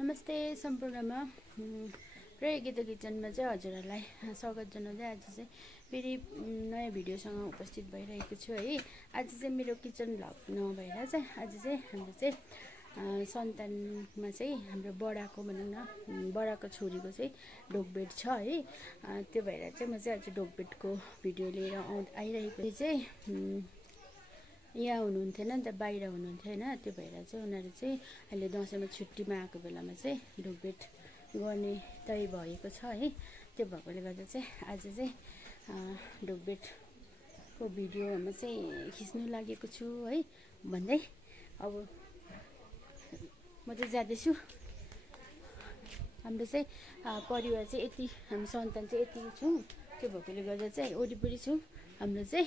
नमस्ते सम्पूर्णमा प्रिय गीता किचनमा चाहिँ हजुरहरूलाई स्वागत जनाउँदै आज चाहिँ फेरि नयाँ भिडियोसँग उपस्थित भइरहेको छु है। आज चाहिँ मेरो किचन भ्लग नभएर चाहिँ आज चाहिँ हाम्रो चाहिँ सन्तानमा चाहिँ हाम्रो बडाको भनौँ न बडाको छोरीको चाहिँ ढोगभेट छ है। त्यो भएर चाहिँ म चाहिँ आज ढोगभेटको भिडियो लिएर आइरहेको चाहिँ यहाँ हुनुहुन्थेन नि त, बाहिर हुनुहुन्थ्यो होइन। त्यो भएर चाहिँ उनीहरू चाहिँ अहिले दसैँमा छुट्टीमा आएको बेलामा चाहिँ ढोगभेट गर्ने तय भएको छ है। त्यो भएकोले गर्दा चाहिँ आज चाहिँ ढोगभेटको भिडियोमा चाहिँ खिच्नु लागेको छु है भन्दै अब म चाहिँ जाँदैछु। हाम्रो चाहिँ परिवार चाहिँ यति, हाम्रो सन्तान चाहिँ यति छौँ। त्यो भएकोले गर्दा चाहिँ वरिपरि छौँ। हाम्रो चाहिँ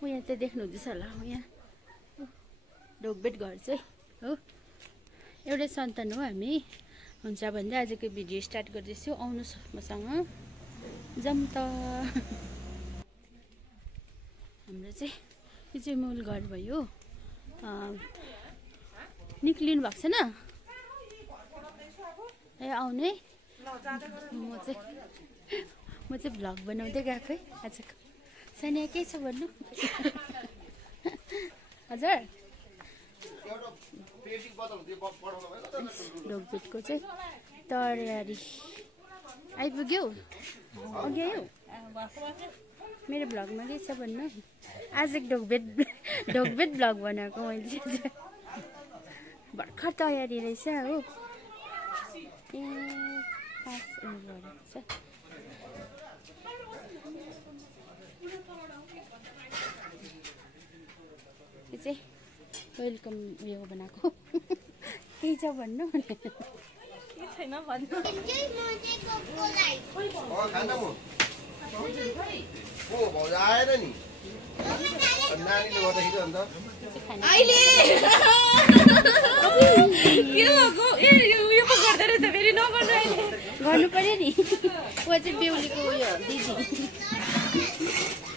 यहाँ चाहिँ देख्नु हुँदैछ होला, यहाँ ढोगभेट घर चाहिँ हो। एउटै सन्तान हो हामी। हुन्छ भन्दै आजको भिडियो स्टार्ट गर्दैछु। आउनुहोस् मसँग, जाऊँ त। हाम्रो चाहिँ यो चाहिँ मूल घर भयो। निक्लिनु भएको छैन ए, आउनु है। म चाहिँ भ्लग बनाउँदै गएको है आजको। सानिया के छ भन्नु? हजुर ढोगभेटको चाहिँ तयारी आइपुग्यो। अघि आयो मेरो भ्लगमा के छ भन्नु? आज ढोगभेट भ्लग बनाएको मैले। भर्खर तयारी रहेछ हो। ए पास छ। यो चाहिँ वेलकम उयो बनाएको केही छ भन्नु? के छैन भन्नु। आएर नि नानीले गर्दाखेरि अन्त अहिले के भएको? ए यो पो गर्दै रहेछ फेरि नगर्नु अहिले। गर्नु पर्यो नि। ऊ चाहिँ बेहुलीको उयो दिदी।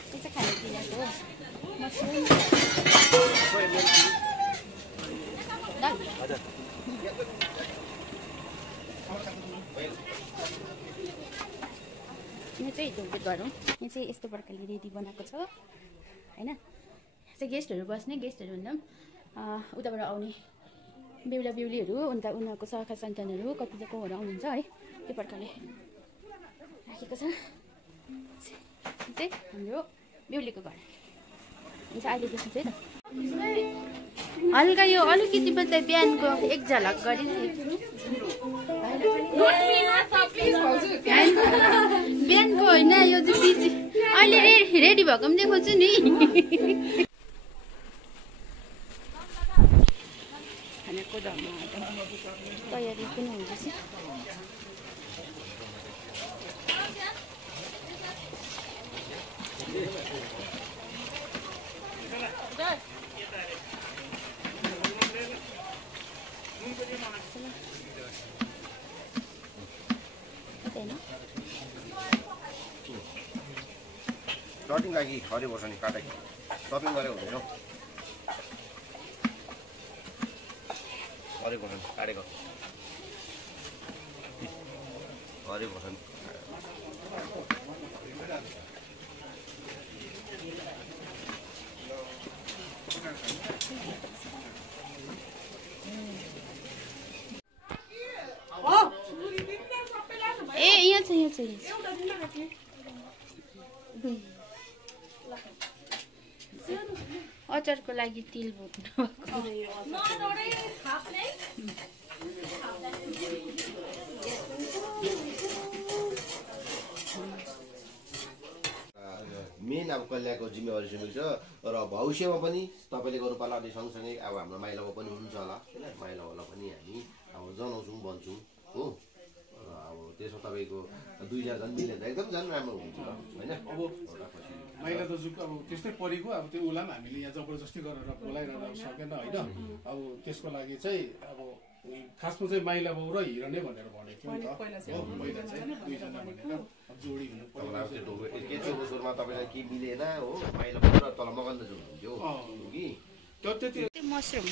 त्यो चाहिँ खानापिनाको हो। मसरुम यो चाहिँ ढोगभेट गरौँ। यो चाहिँ यस्तो प्रकारले रेडी बनाएको छ होइन। चाहिँ गेस्टहरू बस्ने, गेस्टहरू भन्दा पनि उताबाट आउने बेहुला बेहुलीहरू, अन्त उनीहरूको सखा सन्तानहरू कति कोहरू आउनुहुन्छ है। त्यो प्रकारले राखेको छ। चाहिँ हाम्रो बेहुलीको घर हुन्छ अहिलेदेखि चाहिँ त। हल्का यो अलिकति मात्रै बिहानको एक झलक गरिरहेको बिहानको होइन, यो चाहिँ बिजी अहिले रेडी भएको पनि देखाउँछु नि। खानाको धर्म तयारी पनि हुँदैछ। टपिङ लागि हरियो खोर्सानी काटेको टपिङ गरेको हुँदैन। हरियो खोर्सानी काटेको हरियो खोर्सानी ए यहाँ छ, यहाँ छ। अचारको लागि तिल भुट्नु मेन अब कल्याणको जिम्मेवारी सुनेको छ र भविष्यमा पनि तपाईँले गर्नु पर्ला। अनि सँगसँगै अब हाम्रो माइलामा पनि हुनुहुन्छ होला होइन। माइलाहरूलाई पनि हामी अब जनाउँछौँ, भन्छौँ हो। अब त्यसमा तपाईँको दुईजना झन् मिलेर एकदम झन् राम्रो हुन्छ होइन। अब माइला दाजुको अब त्यस्तै परेको, अब त्यो उसलाई पनि हामीले यहाँ जबरजस्ती गरेर बोलाइरहन सकेन होइन। अब त्यसको लागि चाहिँ अब खासमा चाहिँ माइला बाउ र हिरो नै भनेर भनेको थियो नि त। पहिला चाहिँ दुईजना भनेर जोडी हुनु पर्यो। के चाहिँ सुरुमा तपाईँलाई के मिलेन हो, माइला बाउ र तल मगन दाजु हुनुहुन्थ्यो कि मसरुम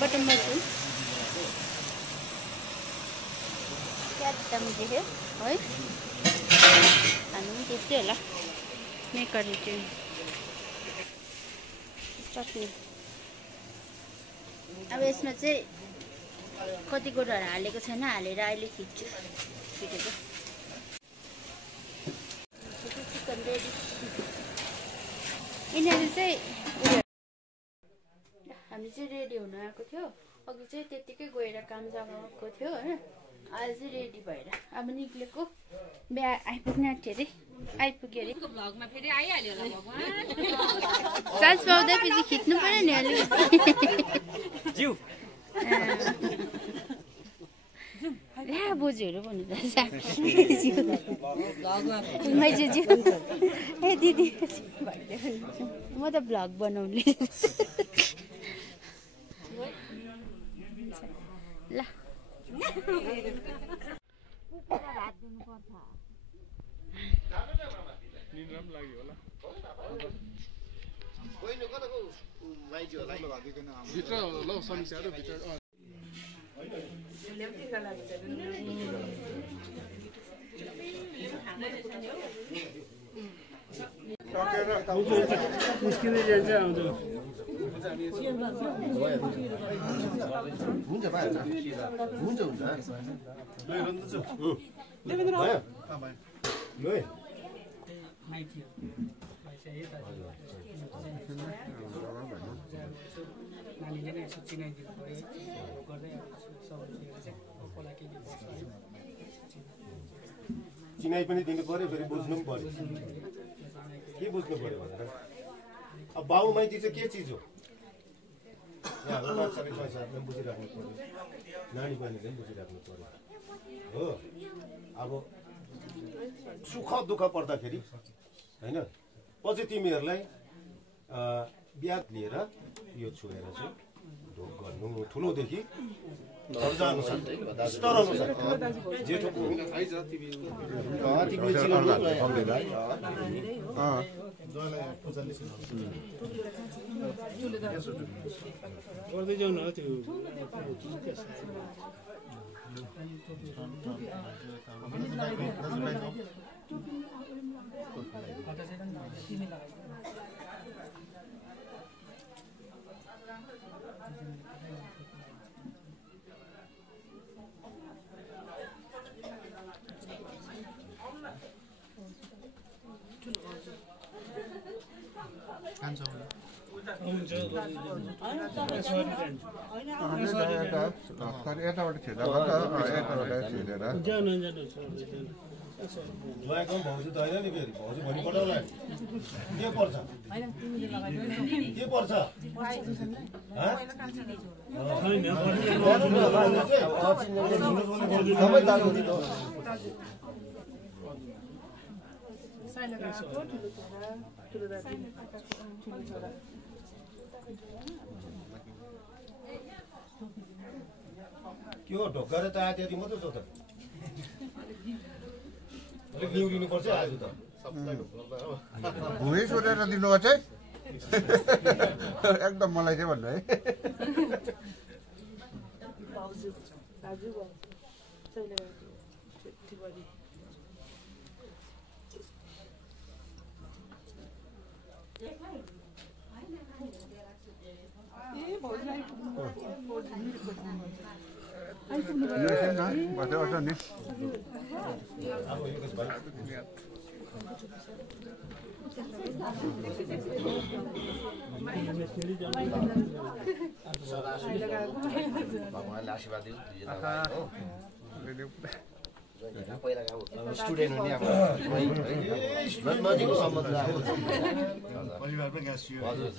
बटर मसरुम आइटम देखेँ है खानु पनि त्यस्तै होला मेकर चाहिँ चटनी अब यसमा चाहिँ कति कुराहरू हालेको छैन हालेर अहिले खिच्छु छिटेको चिकन रेडी यिनीहरू चाहिँ हामी चाहिँ रेडी हुन आएको थियो अघि चाहिँ त्यत्तिकै गएर काम जगाएको थियो होइन आज चाहिँ रेडी भएर अब निक्लेको बिहा आइपुग्न आँट्यो अरे आइपुग्यो अरे भ्लगमा फेरि आइहाल्यो होला भगवान चान्स पाउँदै पछि खिच्नु पर्यो नि अलिकति ला बोजूहरू भन्नु पर्छ ए दिदी म त भ्लग बनाउने ल हुन्छ भइहाल्छ हुन्छ हुन्छ नानीले नै यसो चिनाइदिनु पऱ्यो गर्दै चिनाइ पनि दिनु पर्यो फेरि बुझ्नु पनि पर्यो के बुझ्नु पर्यो भनेर अब बाउ माइती चाहिँ के चिज हो यहाँ मान्छेले पैसाहरूले पनि बुझिराख्नु पर्यो नानी बहिनीले पनि बुझिराख्नु पर्यो हो अब सुख दुःख पर्दाखेरि होइन पछि तिमीहरूलाई बिहा लिएर यो छोएर चाहिँ ढोक गर्नु ठुलोदेखि दर्जा अनुसार स्तर अनुसार जेठोको गर्दै जाउँ न त्यो यताबाट छिर्दा यताबाट छिरेर लगाएको भाउजू त होइन नि फेरि भाउजू भोलि पठाउला के पर्छ के पर्छ के हो ढोकाएर त आयो त्यति मात्रै छ त अलिक निहुरिनुपर्छ आज त भुइँ सोधेर दिनुहोस् है एकदम मलाई चाहिँ भन्नु है बस्छ नि भगवान्ले आशीर्वाद दिनु पहिलाको अब स्टुडेन्ट हुने अब नजिकको सम्बन्ध परिवार पनि गाँसियो हजुर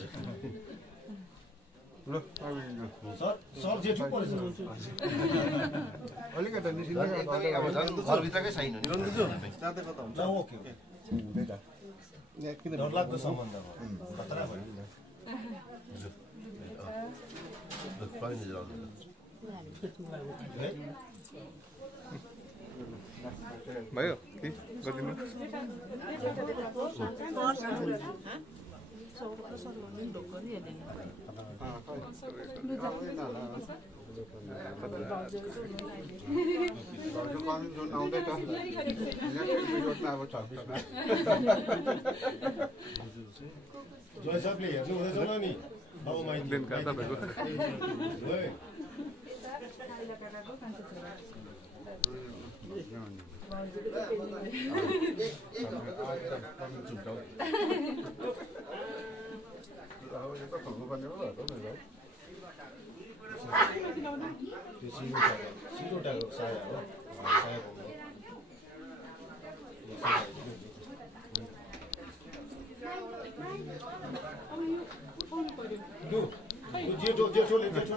सर जेठो परेछ अलिकति अब झन् घरभित्रकै छैन नि ओके डरलाग्दो सम्बन्ध खतरा भयो भयो कि गरिदिनु भाउजू कमिङ जोन आउँदैछ योजना अब 26मा जोय सबले हेर्नु हुँदैछ न नि बाबु माइती दिनका तपाईको ओइ सिरोटाको साया हो साया जेठोले दाजु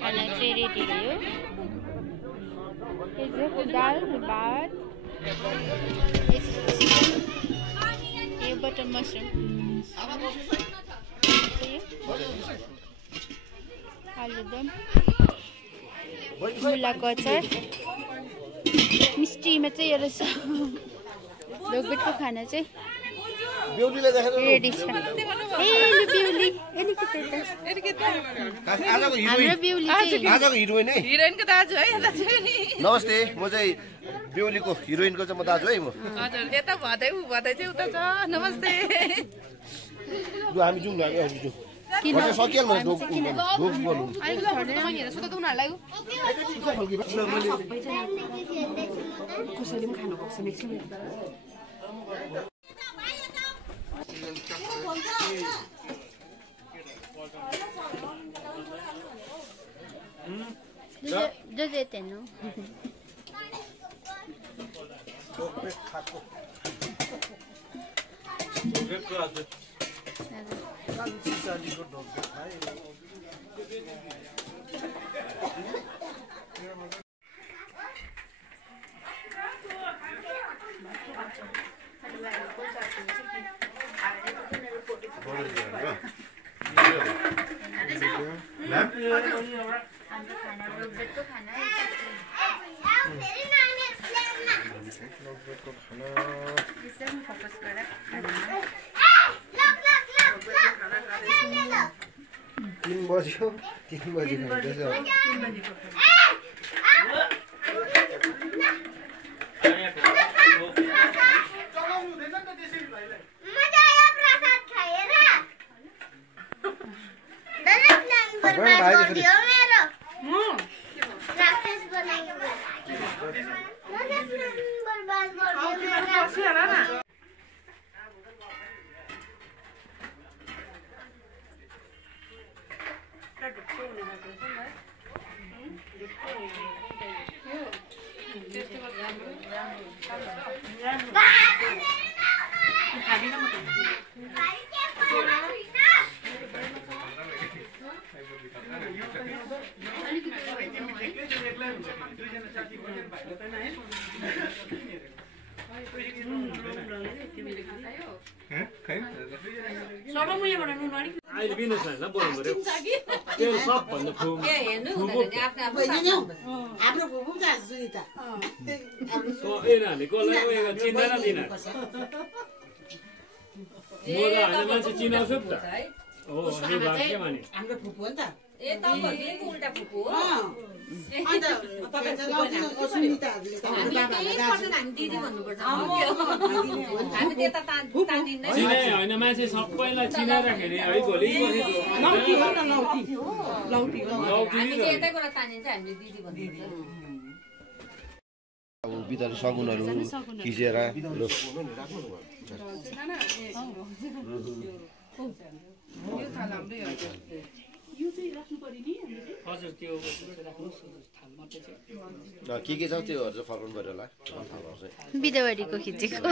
खाना चाहिँ रेडी भयो दाल भात यो बटर मसरुम आलुदम मुलाको अचार मिस्टीमा चाहिँ यो रहेछ ढोकबेटको खाना चाहिँ रेडी छ ए बेहुली हाम्रो बेहुली आजको हिरोइन है हिरोइनको दाजु है नमस्ते म चाहिँ बेहुलीको हिरोइनको चाहिँ म दाजु है म हजुर यता भदै चाहिँ उता छ नमस्ते लु हामी जाउँ न हामी जाउँ सकिहाल्नु ढोक बोल्नु कसैले पनि खानु सक्छ एकछिन जो देते नो तीन बज्यो बिदाले सगुनहरू खिचेर के छ त्योहरू चाहिँ फर्काउनु पर्यो होला बिदावारीको खिचेको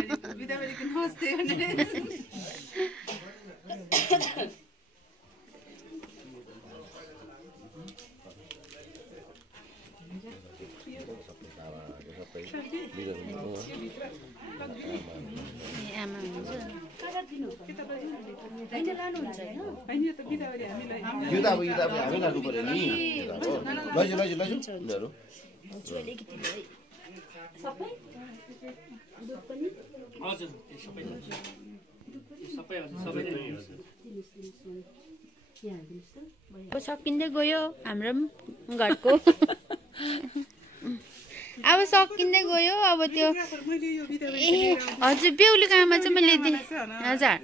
आमा हुन्छ यो त अब हामी लानु पर्यो नि लैजाऊ उनीहरू हजुर सबै सबै अब सकिँदै गयो हाम्रो घरको अब सकिँदै गयो अब त्यो ए हजुर बेहुलीको आमा चाहिँ मैले हजुर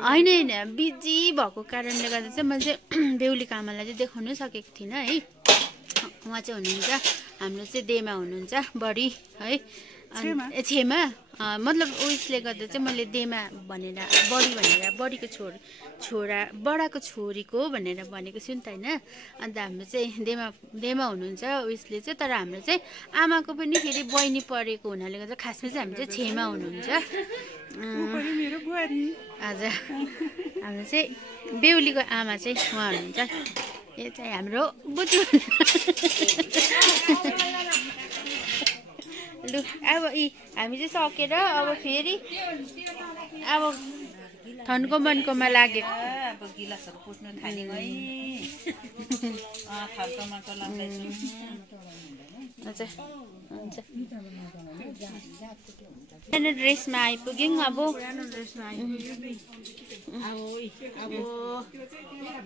होइन होइन बिजी भएको कारणले गर्दा चाहिँ मैले चाहिँ बेहुलीको आमालाई चाहिँ देखाउनै सकेको थिइनँ है उहाँ चाहिँ हुनुहुन्छ हाम्रो चाहिँ देमा हुनुहुन्छ बडी है छेमा मतलब उयसले गर्दा चाहिँ मैले देमा भनेर बडी भनेर बडीको बडाको छोरीको भनेर भनेको छु नि त होइन अन्त हाम्रो चाहिँ देमा हुनुहुन्छ उयसले चाहिँ तर हाम्रो चाहिँ आमाको पनि फेरि बहिनी परेको हुनाले गर्दा खासमा चाहिँ हाम्रो चाहिँ छेमा हुनुहुन्छ हजुर हाम्रो चाहिँ बेहुलीको आमा चाहिँ उहाँ हुनुहुन्छ यो चाहिँ हाम्रो बुझ्नु लु अब हामी चाहिँ सकेर अब फेरि अब थन्को मन्कोमा लागेको अब गिलासहरू पुस्नु थाल्यो है थन्को मन्को लाउँदैछु हजुर हुन्छ सानो ड्रेसमा आइपुग्यौँ अब अब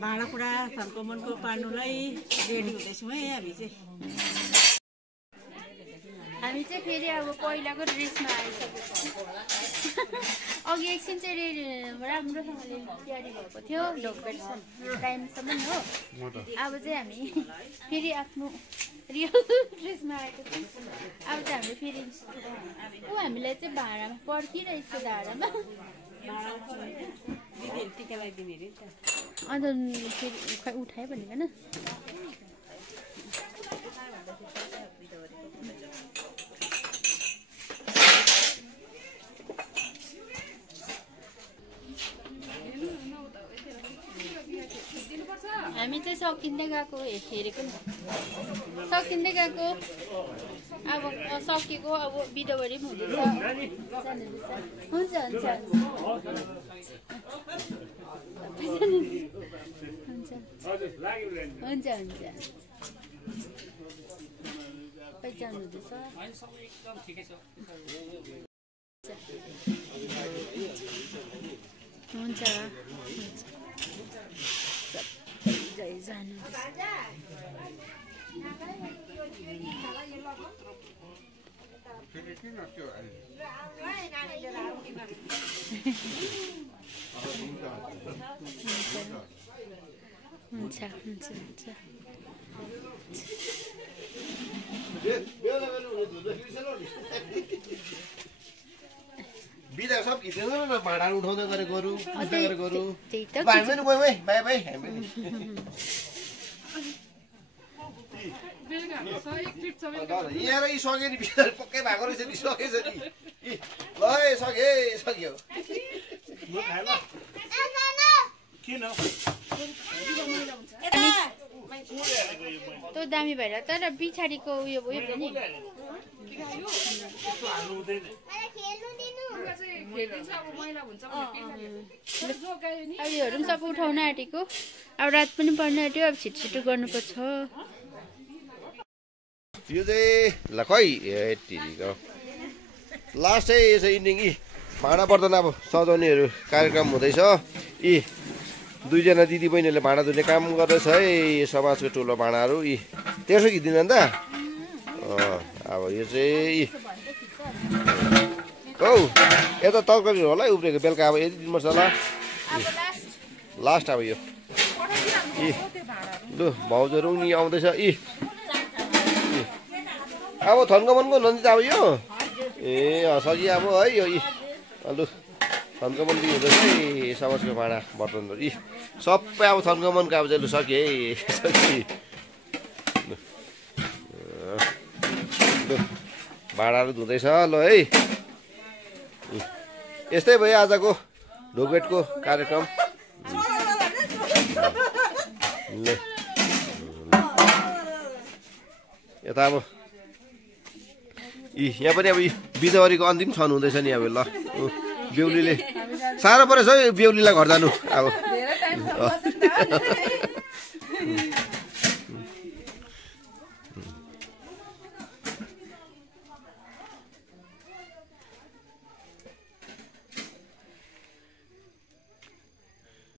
भाँडाकुँडा थन्को मन्को पार्नुलाई रेडी हुँदैछौँ है हामी चाहिँ फेरि अब पहिलाको ड्रेसमा आइसकेको अघि एकछिन चाहिँ राम्रोसँगले तयारी भएको थियो ढोकभेटसम्म टाइमसम्म हो अब चाहिँ हामी फेरि आफ्नो रियल ड्रेसमा आएको छौँ अब चाहिँ हामी फेरि हामीलाई चाहिँ भाँडामा पर्खिरहेको छ धारामा अन्त फेरि उठायो भनेको न हामी चाहिँ सकिँदै गएको हेरेको नि सकिँदै गएको अब सकेको अब बिदावरी पनि हुँदैछ हुन्छ हुन्छ पहिचान हुँदैछ हुन्छ जानु हुन्छ बिदा सब खिच्दैन न भाँडा उठाउँदै गरेकोहरू गरेकोहरू यहाँ यी सक्यो नि बिदा पक्कै भएको रहेछ नि सकेछ नि ल सक्यो त्यो दामी भएर तर पछाडिको उयो भयो पनि अब योहरू पनि सबै उठाउन आँटेको अब रात पनि पर्न आँट्यो अब छिटो गर्नुपर्छ यो चाहिँ ल खै लास्ट चाहिँ यो चाहिँ इन्डिङ यी भाँडा बर्तन अब सजाउनेहरू कार्यक्रम हुँदैछ यी दुईजना दिदी बहिनीहरूले भाँडा धुने काम गर्दैछ है समाजको ठुलो भाँडाहरू यी तेर्सो खिच्दिन अन्त अब यो चाहिँ औ यता तरकारी होला है उब्रेको बेलुका अब यति दिनुपर्छ होला लास्ट अब यो लु भाउजूहरू नि आउँदैछ अब थन्को मनको नन्दी त अब यो सकी अब है यो लु थन्को मन हुँदैछ है समाजको भाँडा बर्तनहरू सबै अब थन्को मनको अब चाहिँ लु सकिए है लु भाँडाहरू धुँदैछ ल है यस्तै भयो आजको ढोकभेटको कार्यक्रम यता अब यहाँ पनि अब बिदावरीको अन्तिम क्षण हुँदैछ नि अब ल बेहुलीले साह्रो परेछ है बेहुलीलाई घर जानु अब